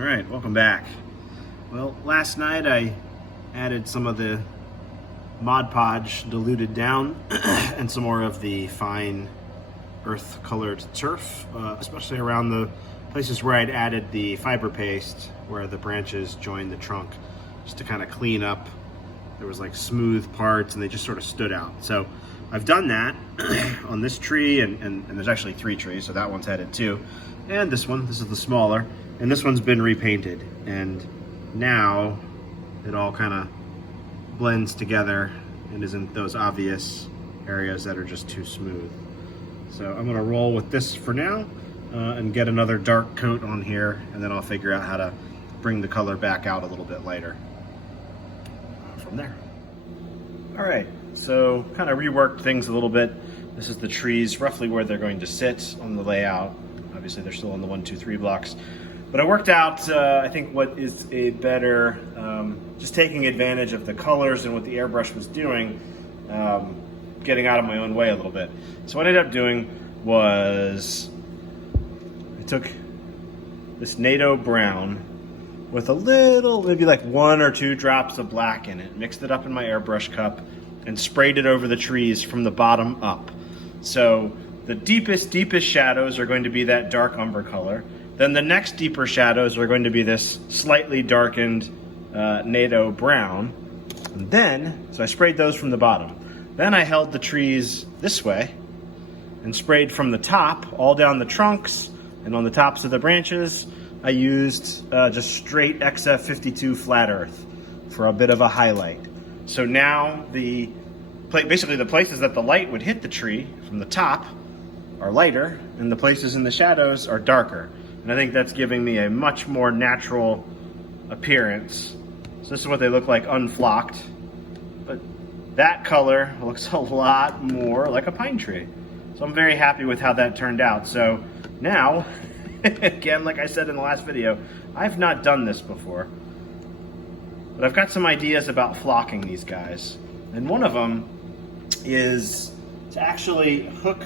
All right, welcome back. Well, last night I added some of the Mod Podge diluted down and some more of the fine earth colored turf, especially around the places where I'd added the fiber paste where the branches join the trunk, just to kind of clean up. There was like smooth parts and they just sort of stood out. So I've done that on this tree and there's actually 3 trees, so that one's headed too. And this one, this is the smaller, and this one's been repainted. And now it all kind of blends together and isn't those obvious areas that are just too smooth. So I'm gonna roll with this for now and get another dark coat on here, and then I'll figure out how to bring the color back out a little bit later from there. All right, so kind of reworked things a little bit. This is the trees, roughly where they're going to sit on the layout. Obviously they're still on the 1, 2, 3 blocks. But I worked out, I think, what is a better, just taking advantage of the colors and what the airbrush was doing, getting out of my own way a little bit. So what I ended up doing was I took this NATO brown with a little, maybe like 1 or 2 drops of black in it, mixed it up in my airbrush cup, and sprayed it over the trees from the bottom up. So the deepest shadows are going to be that dark umber color. Then the next deeper shadows are going to be this slightly darkened NATO brown. And then, so I sprayed those from the bottom. Then I held the trees this way and sprayed from the top, all down the trunks and on the tops of the branches. I used just straight XF52 flat earth for a bit of a highlight. So now basically the places that the light would hit the tree from the top are lighter, and the places in the shadows are darker. And I think that's giving me a much more natural appearance. So this is what they look like unflocked. But that color looks a lot more like a pine tree. So I'm very happy with how that turned out. So now, again, like I said in the last video, I've not done this before. But I've got some ideas about flocking these guys. And one of them is to actually hook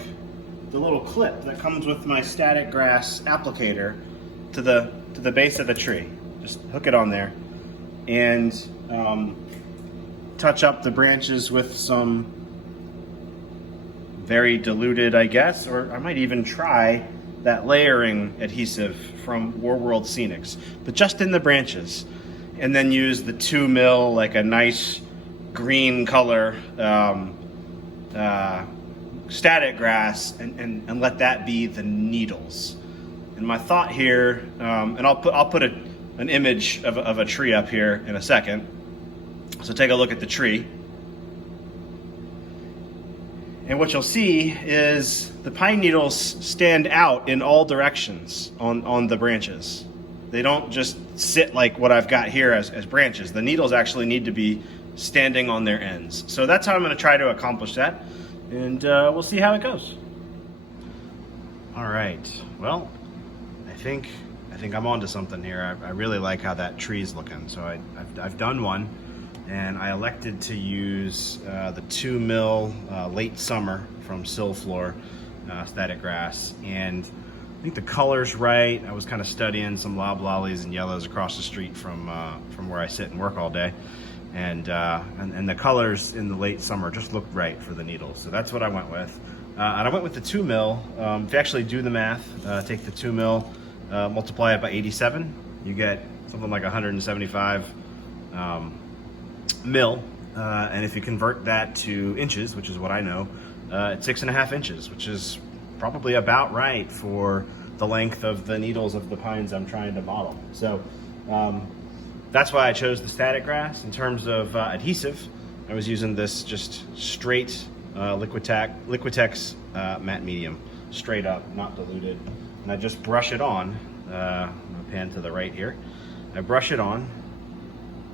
the little clip that comes with my static grass applicator to the base of the tree. Just hook it on there and touch up the branches with some very diluted, I guess, or I might even try that layering adhesive from War World Scenics, but just in the branches, and then use the 2 mil, like a nice green color static grass, and let that be the needles. And my thought here, and I'll put an image of a tree up here in a second. So take a look at the tree. And what you'll see is the pine needles stand out in all directions on the branches. They don't just sit like what I've got here as branches. The needles actually need to be standing on their ends. So that's how I'm going to try to accomplish that. And we'll see how it goes. All right, well, I think I'm onto something here. I really like how that tree's looking. So I've done one, and I elected to use the 2 mil late summer from Silfloor static grass, and I think the color's right. I was kind of studying some loblollies and yellows across the street from where I sit and work all day. And the colors in the late summer just looked right for the needles. So that's what I went with. And I went with the 2 mil. If you actually do the math, take the 2 mil, multiply it by 87, you get something like 175 mil. And if you convert that to inches, which is what I know, it's 6.5 inches, which is probably about right for the length of the needles of the pines I'm trying to model. So that's why I chose the static grass. In terms of adhesive, I was using this just straight Liquitex matte medium, straight up, not diluted. And I just brush it on. I'm gonna pan to the right here. I brush it on,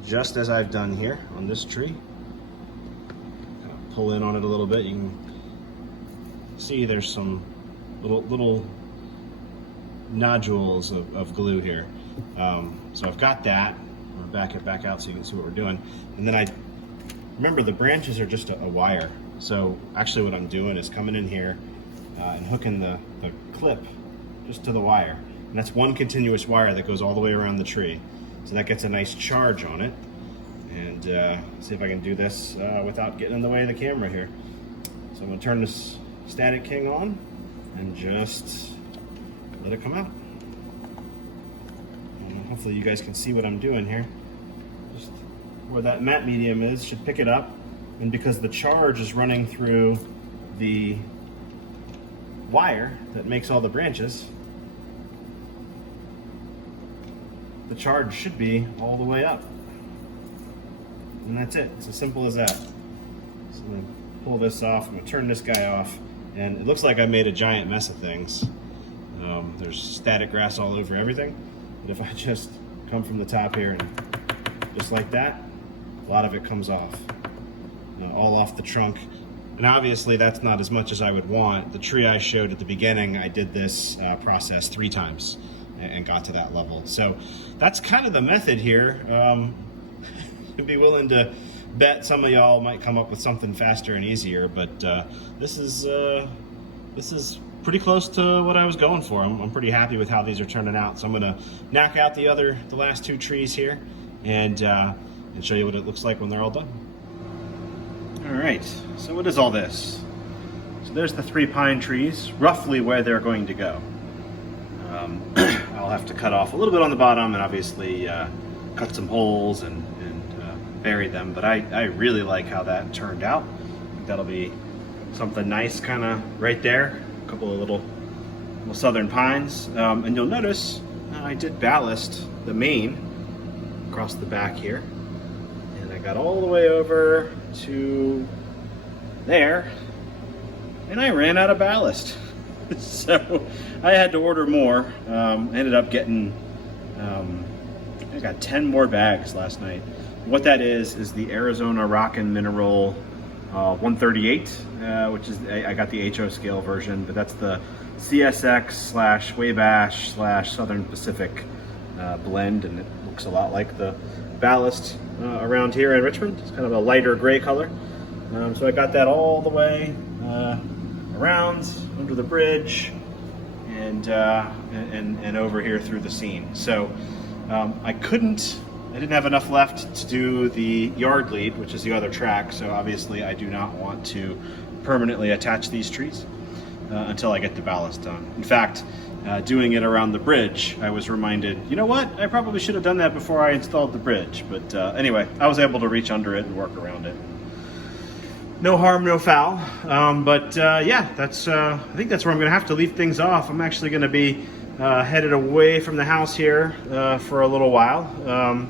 just as I've done here on this tree. Kind of pull in on it a little bit. You can see there's some little nodules of glue here. So I've got that. Back it back out so you can see what we're doing. And then remember the branches are just a wire. So actually what I'm doing is coming in here and hooking the clip just to the wire. And that's one continuous wire that goes all the way around the tree. So that gets a nice charge on it. And see if I can do this without getting in the way of the camera here. So I'm gonna turn this Static King on and just let it come out. And hopefully you guys can see what I'm doing here. Just where that matte medium is, should pick it up. And because the charge is running through the wire that makes all the branches, the charge should be all the way up. And that's it. It's as simple as that. So I'm going to pull this off. I'm going to turn this guy off. And it looks like I made a giant mess of things. There's static grass all over everything. But if I just come from the top here and just like that, a lot of it comes off. All off the trunk. And obviously that's not as much as I would want. The tree I showed at the beginning, I did this process 3 times and got to that level. So that's kind of the method here. I'd be willing to bet some of y'all might come up with something faster and easier, but this is pretty close to what I was going for. I'm pretty happy with how these are turning out. So I'm gonna knock out the last 2 trees here and show you what it looks like when they're all done. All right, so what is all this? So there's the 3 pine trees, roughly where they're going to go. I'll have to cut off a little bit on the bottom and obviously cut some holes and bury them, but I really like how that turned out. I think that'll be something nice kind of right there. A couple of little southern pines. And you'll notice I did ballast the main across the back here. And I got all the way over to there and I ran out of ballast. So I had to order more. I ended up getting, I got 10 more bags last night. What that is the Arizona Rockin' Mineral 138, which is, I got the HO scale version, but that's the CSX / Wabash / Southern Pacific blend, and it looks a lot like the ballast around here in Richmond. It's kind of a lighter gray color. So I got that all the way around under the bridge and over here through the scene. So I didn't have enough left to do the yard lead, which is the other track, so obviously I do not want to permanently attach these trees until I get the ballast done. In fact, doing it around the bridge, I was reminded, you know what, I probably should have done that before I installed the bridge, but anyway, I was able to reach under it and work around it. No harm, no foul, yeah, that's I think that's where I'm gonna have to leave things off. I'm actually gonna be headed away from the house here for a little while,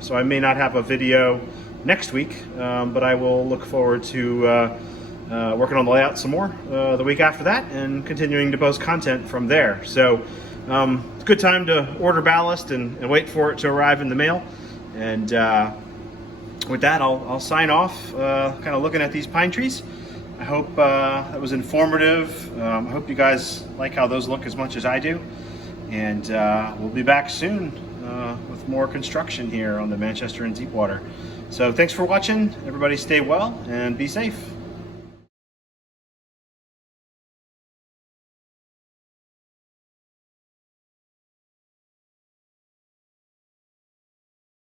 so I may not have a video next week, but I will look forward to working on the layout some more the week after that and continuing to post content from there. So it's a good time to order ballast and wait for it to arrive in the mail. And with that, I'll sign off, kind of looking at these pine trees. I hope that was informative. I hope you guys like how those look as much as I do. And we'll be back soon with more construction here on the Manchester and Deepwater. So thanks for watching. Everybody stay well and be safe.